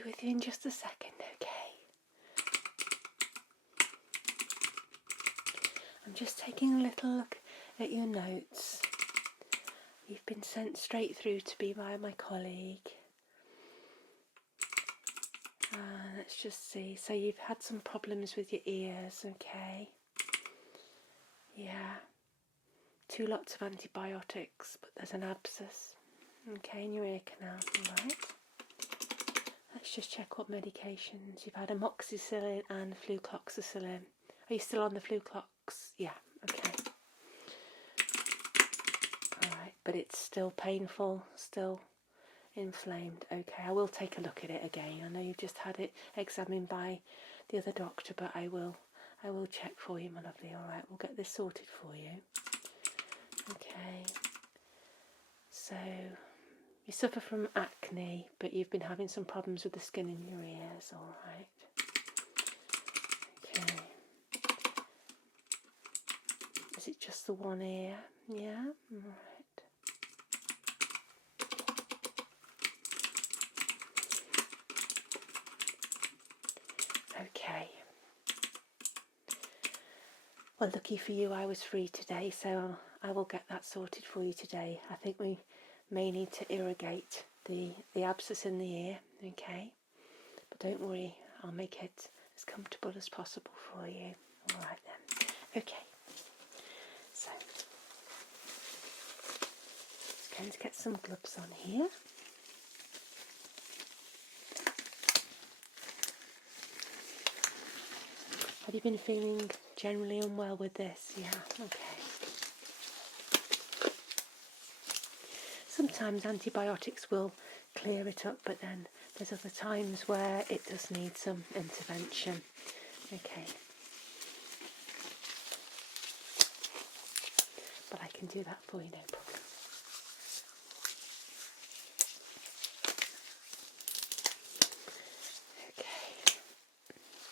be with you in just a second, okay? I'm just taking a little look at your notes. You've been sent straight through to me by my colleague. Let's just see. So you've had some problems with your ears, okay? Yeah. 2 lots of antibiotics, but there's an abscess, okay, in your ear canal, alright? Let's just check what medications. You've had amoxicillin and flucloxacillin. Are you still on the fluclox? Yeah, okay. Alright, but it's still painful, still inflamed. Okay, I will take a look at it again. I know you've just had it examined by the other doctor, but I will check for you, my lovely. Alright, we'll get this sorted for you. Okay, so you suffer from acne, but you've been having some problems with the skin in your ears, alright. Okay. Is it just the one ear? Yeah? Alright. Okay. Well, lucky for you, I was free today, so I will get that sorted for you today. I think we may need to irrigate the abscess in the ear, okay? But don't worry, I'll make it as comfortable as possible for you. All right then. Okay. So, just going to get some gloves on here. Have you been feeling generally unwell with this? Yeah, okay. Sometimes antibiotics will clear it up, but then there's other times where it does need some intervention. Okay. But I can do that for you, no problem. Okay.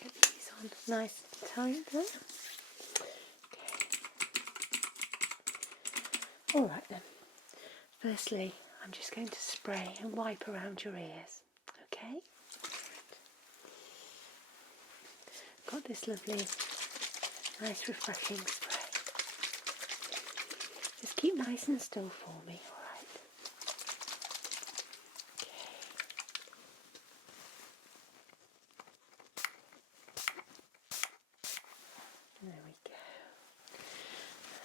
Get these on nice and tight then. Okay. Alright then. Firstly, I'm just going to spray and wipe around your ears. Okay? Got this lovely, nice refreshing spray. Just keep nice and still for me, alright? Okay. There we go.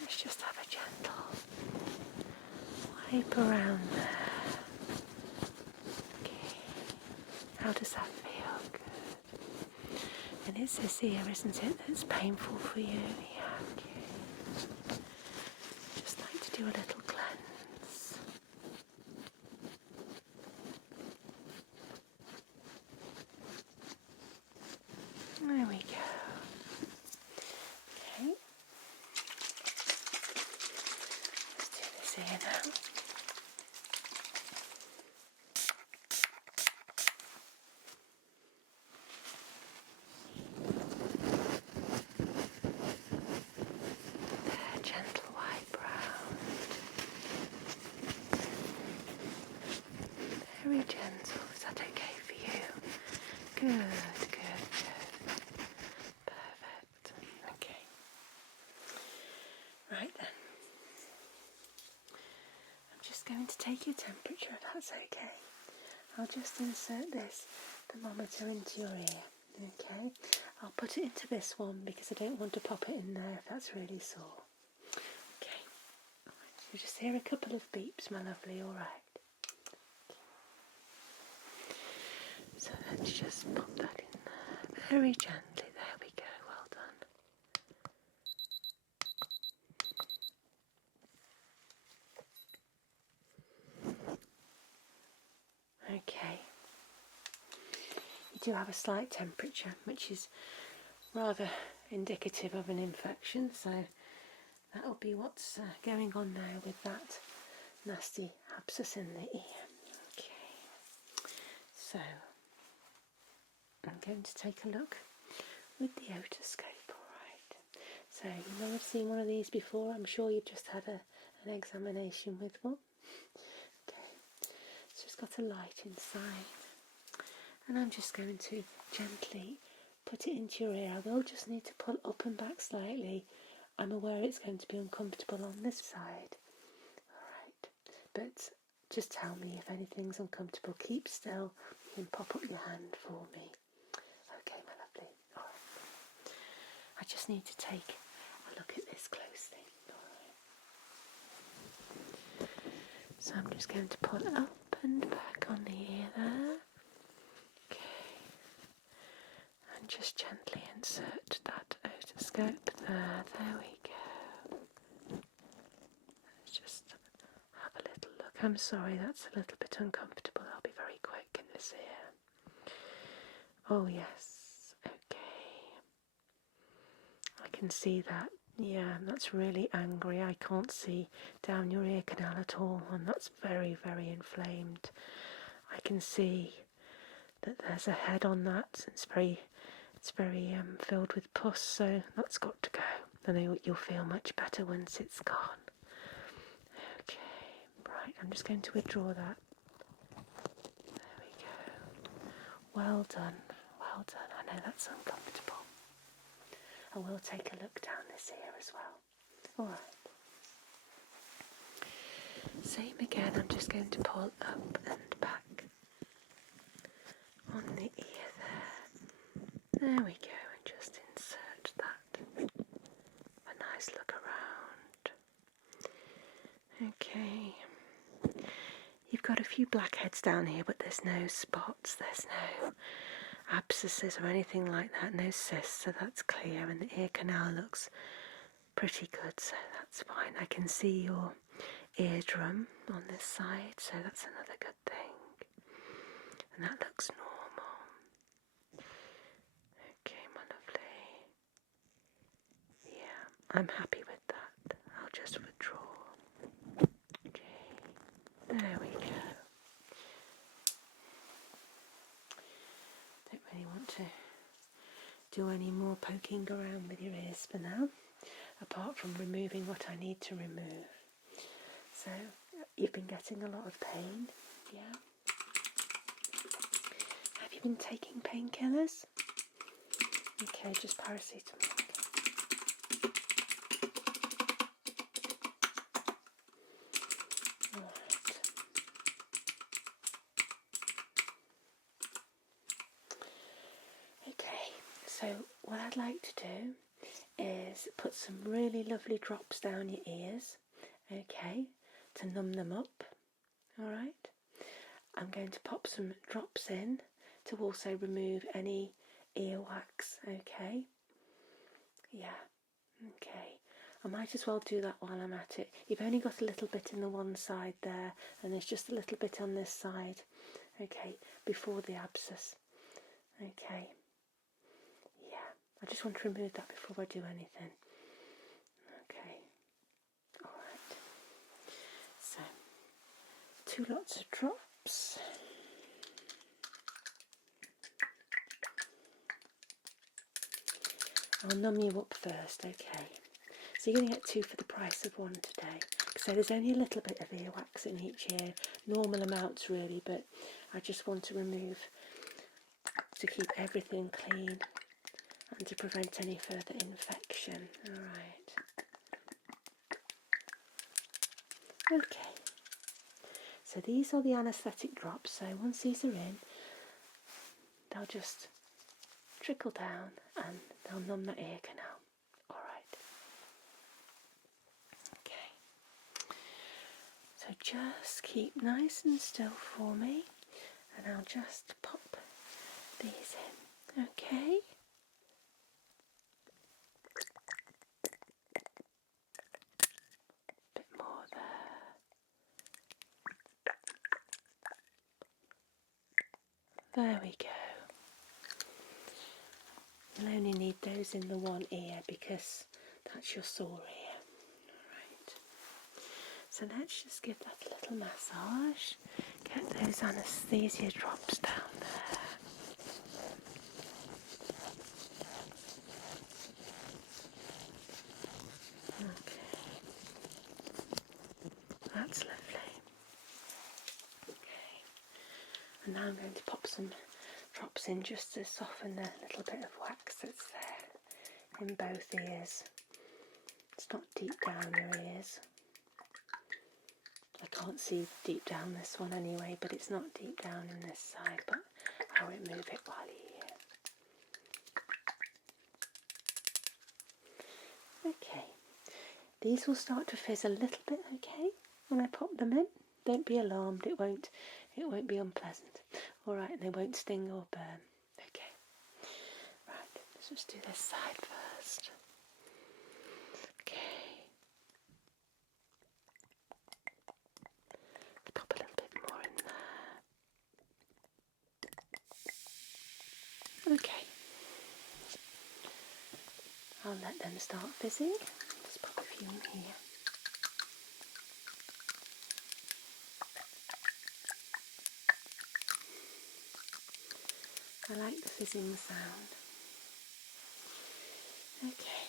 Let's just have a gentle wipe around there. Okay. How does that feel? Good. And it's this ear, isn't it, that's painful for you? Yeah, okay. Just like to do a little cleanse. There we go. Okay. Let's do this ear now. Gentle wipe round. Very gentle. Is that okay for you? Good, good, good. Perfect. Okay. Right then. I'm just going to take your temperature if that's okay. I'll just insert this thermometer into your ear. Okay. I'll put it into this one because I don't want to pop it in there if that's really sore. Okay. You just hear a couple of beeps, my lovely, alright. So let's just pop that in there very gently. There we go, well done. Okay. You do have a slight temperature, which is rather indicative of an infection, so that'll be what's going on now with that nasty abscess in the ear. Okay, so I'm going to take a look with the otoscope, alright. So you may have seen one of these before. I'm sure you've just had an examination with one. Okay, so it's got a light inside and I'm just going to gently put it into your ear. I will just need to pull up and back slightly. I'm aware it's going to be uncomfortable on this side. Alright, but just tell me if anything's uncomfortable. Keep still and pop up your hand for me. Okay, my lovely. Alright. I just need to take a look at this closely. Alright. So I'm just going to pull up and back on the ear there. Okay. And just gently insert that otoscope there. There we go. Let's just have a little look. I'm sorry, that's a little bit uncomfortable. I'll be very quick in this ear. Oh yes, okay. I can see that. Yeah, that's really angry. I can't see down your ear canal at all, and that's very, very inflamed. I can see that there's a head on that. It's very filled with pus, so that's got to go. And you'll feel much better once it's gone. Okay, right, I'm just going to withdraw that. There we go. Well done, well done. I know that's uncomfortable. I will take a look down this ear as well. Alright. Same again, I'm just going to pull up and back on the ear there. There we go, and just insert that. A nice look around. Okay. You've got a few blackheads down here, but there's no spots, there's no abscesses or anything like that, no cysts, so that's clear, and the ear canal looks pretty good, so that's fine. I can see your eardrum on this side, so that's another good thing, and that looks normal. Okay, my lovely. Yeah, I'm happy with that. I'll just withdraw. Okay, there we go. Don't really want to do any more poking around with your ears for now, apart from removing what I need to remove. So, you've been getting a lot of pain, yeah? Have you been taking painkillers? Okay, just paracetamol. Alright. Okay, so what I'd like to do is put some really lovely drops down your ears, okay, to numb them up. Alright, I'm going to pop some drops in to also remove any earwax, okay? Yeah, okay. I might as well do that while I'm at it. You've only got a little bit in the one side there, and there's just a little bit on this side, okay, before the abscess, okay? Yeah, I just want to remove that before I do anything. Okay, alright. So, 2 lots of drops. I'll numb you up first, okay. So you're going to get 2 for the price of 1 today. So there's only a little bit of earwax in each ear, normal amounts really, but I just want to remove to keep everything clean and to prevent any further infection. Alright. Okay. So these are the anaesthetic drops, so once these are in, they'll just trickle down and they'll numb the ear canal. Alright. Okay. So just keep nice and still for me, and I'll just pop these in. Okay. Bit more there. There we go. You'll only need those in the one ear because that's your sore ear. Alright. So let's just give that a little massage. Get those anaesthesia drops down there. Okay. That's lovely. Okay. And now I'm going to pop some drops in just to soften the little bit of wax that's there in both ears. It's not deep down your ears. I can't see deep down this one anyway, but it's not deep down in this side, but I won't move it while you're here. Okay, these will start to fizz a little bit, okay, when I pop them in. Don't be alarmed, it won't be unpleasant. Alright, and they won't sting or burn. Okay. Right, let's just do this side first. Okay. Pop a little bit more in there. Okay. I'll let them start fizzing. Just pop a few in here. I like the fizzing sound. Okay,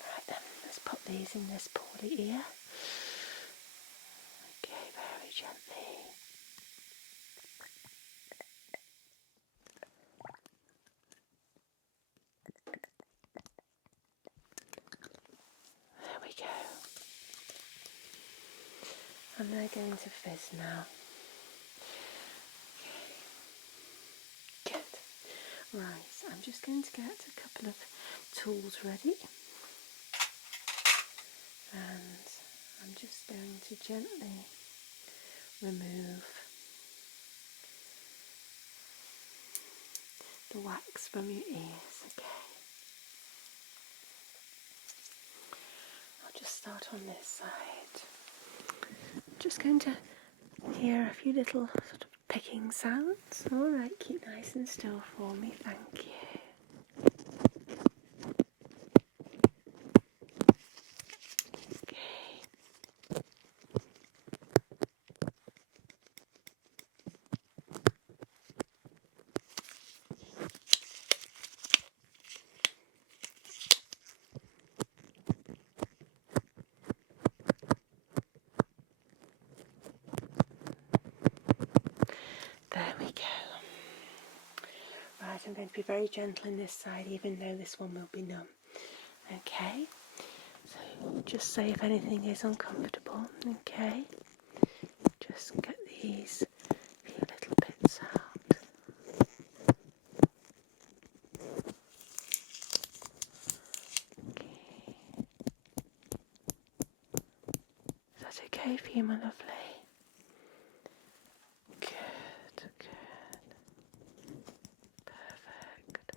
right then, let's pop these in this poorly ear. Okay, very gently. There we go. And they're going to fizz now. Good. Right, I'm just going to get a couple of tools ready. And I'm just going to gently remove the wax from your ears, okay? I'll just start on this side. I'm just going to hear a few little sort of picking sounds. Alright, keep nice and still for me, thank you. There we go. Right, I'm going to be very gentle in this side, even though this one will be numb. Okay, so just say if anything is uncomfortable, okay? Just get these few little bits out. Okay. Is that okay for you, my lovely? Good, good. Perfect.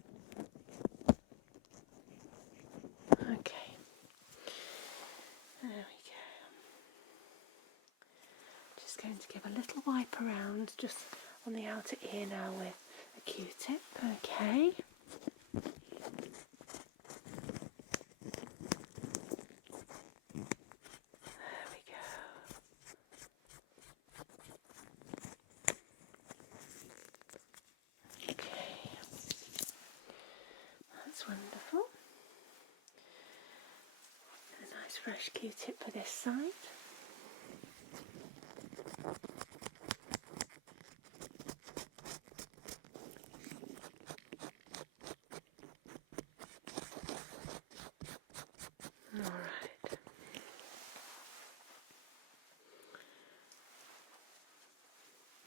Okay. There we go. Just going to give a little wipe around just on the outer ear now with a Q-tip, okay? There we go. Okay. That's wonderful. A nice fresh Q-tip for this side. Alright.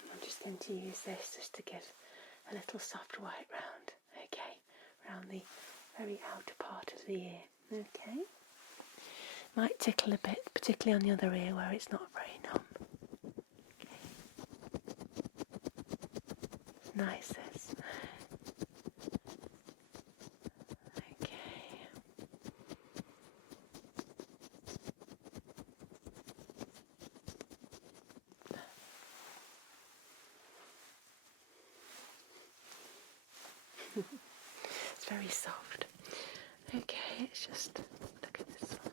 I'm just going to use this just to give a little soft wipe round, okay, around the very outer part of the ear, okay. Might tickle a bit, particularly on the other ear where it's not very numb. Okay. Nice this. Okay. It's very soft. Okay, it's just, look at this one.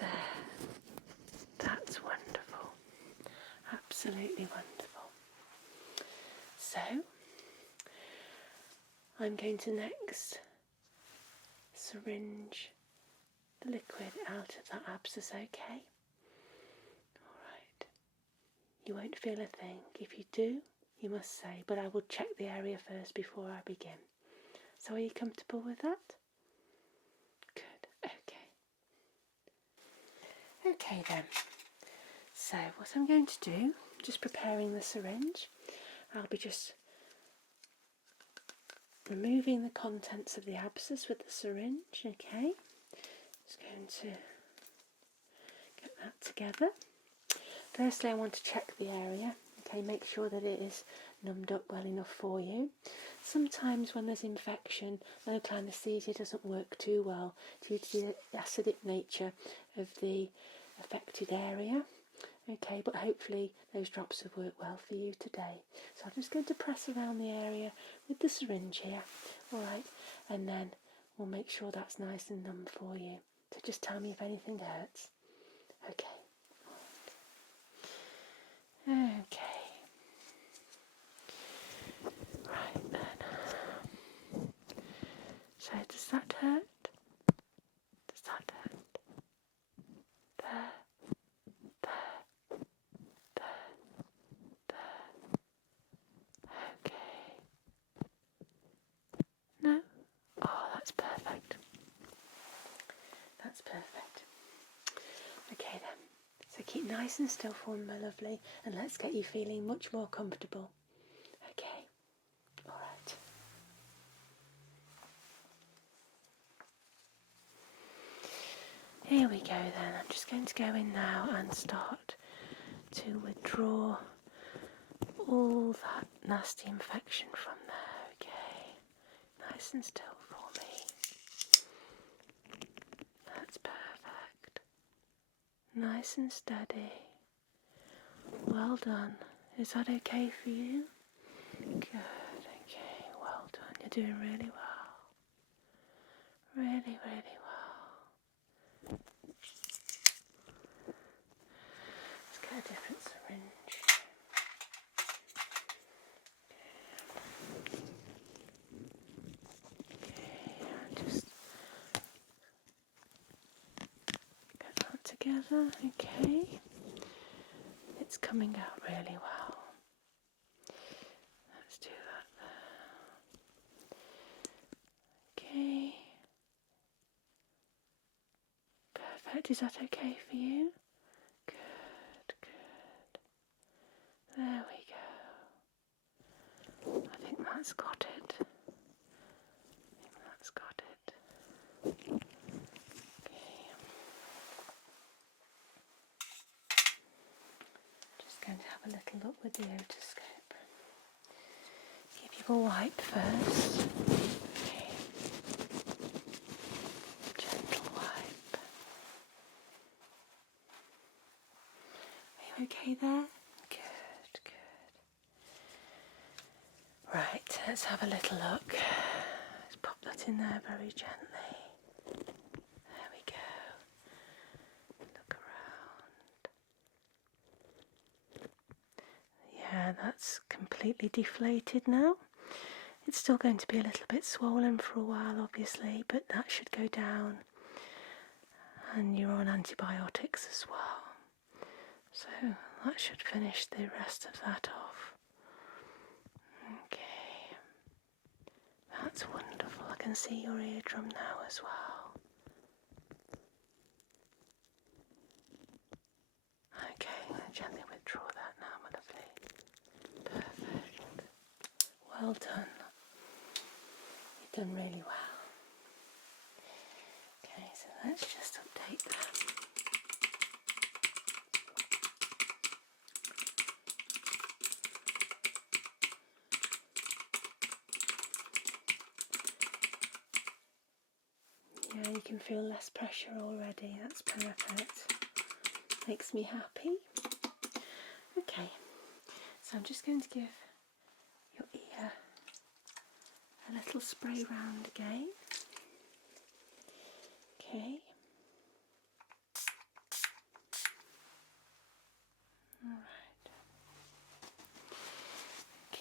There. That's wonderful. Absolutely wonderful. So, I'm going to next syringe the liquid out of that abscess, okay? Alright. You won't feel a thing. If you do, you must say, but I will check the area first before I begin. So are you comfortable with that? Good, okay. Okay then. So what I'm going to do, just preparing the syringe, I'll be just removing the contents of the abscess with the syringe, okay? Just going to get that together. Firstly, I want to check the area, okay, make sure that it is numbed up well enough for you. Sometimes when there's infection, local anaesthesia doesn't work too well due to the acidic nature of the affected area. Okay, but hopefully those drops have worked well for you today. So I'm just going to press around the area with the syringe here, alright, and then we'll make sure that's nice and numb for you. So just tell me if anything hurts. Okay. Okay. Right then. So does that hurt? Does that hurt? There. Okay. No? Oh, that's perfect. That's perfect. Okay then. So keep nice and still for me, my lovely, and let's get you feeling much more comfortable. Okay. Alright. Here we go then. I'm just going to go in now and start to withdraw all that nasty infection from there, okay? Nice and still for me. That's perfect. Nice and steady. Well done. Is that okay for you? Good, okay, well done. You're doing really well. Really, really well. Let's get a different syringe. Just get that together, okay. It's coming out really well. Let's do that there. Okay. Perfect, is that okay for you? Good, good. There we go. I think that's got it. That's got it. Okay. Just going to have a little look with the otoscope. Give you a wipe first. Okay. Gentle wipe. Are you okay there? Good, good. Right, let's have a little look. Let's pop that in there very gently. There we go. Look around. Yeah, that's completely deflated now. It's still going to be a little bit swollen for a while, obviously, but that should go down. And you're on antibiotics as well. So that should finish the rest of that off. Okay. That's wonderful. I can see your eardrum now as well. Okay, I'm going to gently withdraw that now, my lovely. Perfect. Well done. You've done really well. Okay, so let's just update that. Yeah, you can feel less pressure already. That's perfect. Makes me happy. Okay, so I'm just going to give your ear a little spray round again. Okay. Alright. Okay.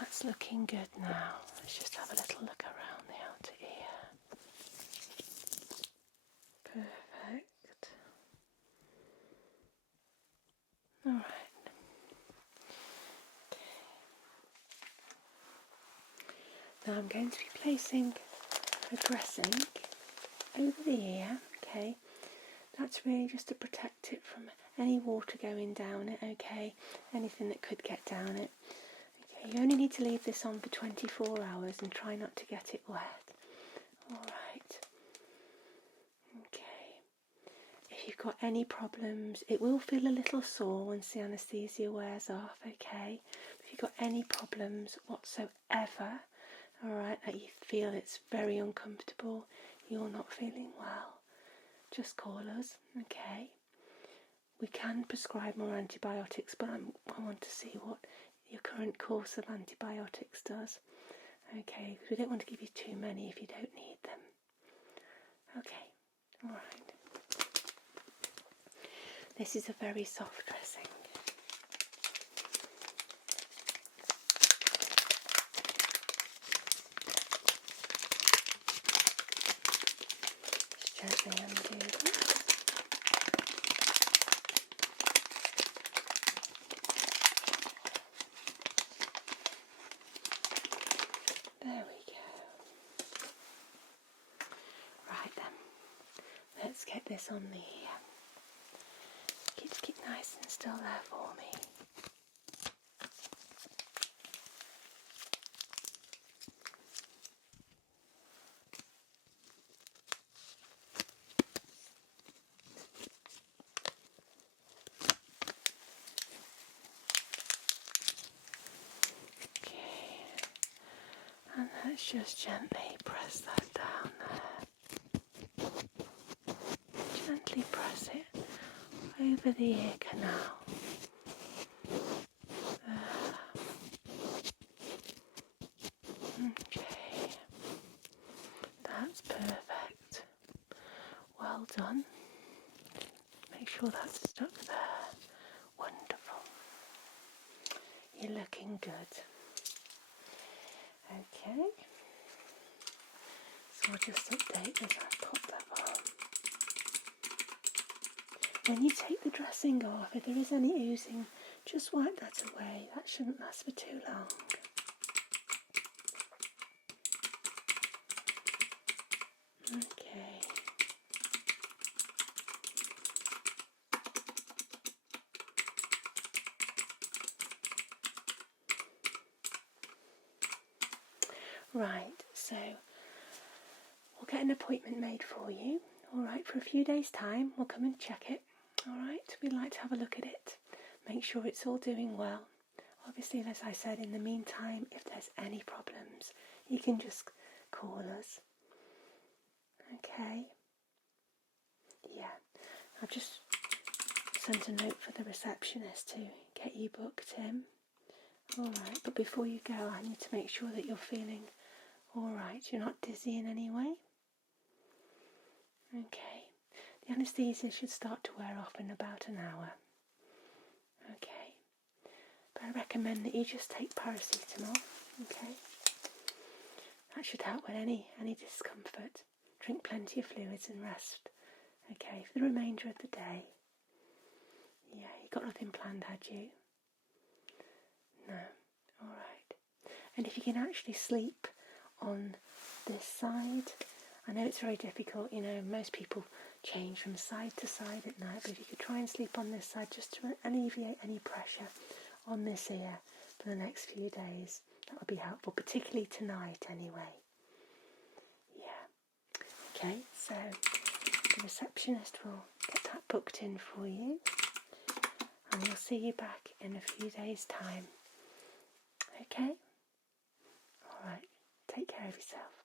That's looking good now. Let's just have a little look around the outer ear. Perfect. Alright. Now I'm going to be placing a dressing over the ear, okay? That's really just to protect it from any water going down it, okay? Anything that could get down it. Okay, you only need to leave this on for 24 hours and try not to get it wet. Alright. Okay. If you've got any problems, it will feel a little sore once the anaesthesia wears off, okay? If you've got any problems whatsoever, alright, that you feel it's very uncomfortable, you're not feeling well, just call us, okay? We can prescribe more antibiotics, but I want to see what your current course of antibiotics does, okay? Because we don't want to give you too many if you don't need them. Okay, alright. This is a very soft dressing. Just gently undo this. There we go. Right then, let's get this on the ear. Keep nice and still there for me. Okay, and let's just gently press that down there. Gently press it over the ear canal. Okay, that's perfect. Well done. Make sure that's stuck there. Wonderful. You're looking good. Okay. So I'll just update as I put that on. When you take the dressing off, if there is any oozing, just wipe that away. That shouldn't last for too long. Okay. Right, so we'll get an appointment made for you. Alright, for a few days' time, we'll come and check it. Alright, we'd like to have a look at it. Make sure it's all doing well. Obviously, as I said, in the meantime, if there's any problems, you can just call us. Okay? Yeah, I've just sent a note for the receptionist to get you booked in. Alright, but before you go, I need to make sure that you're feeling alright. You're not dizzy in any way? Okay. The anaesthesia should start to wear off in about an hour. Okay. But I recommend that you just take paracetamol. Okay. That should help with any discomfort. Drink plenty of fluids and rest. Okay, for the remainder of the day. Yeah, you got nothing planned, had you? No. Alright. And if you can actually sleep on this side, I know it's very difficult, you know, most people change from side to side at night, but if you could try and sleep on this side just to alleviate any pressure on this ear for the next few days, that would be helpful, particularly tonight anyway. Yeah. Okay, so the receptionist will get that booked in for you, and we'll see you back in a few days' time. Okay? Alright, take care of yourself.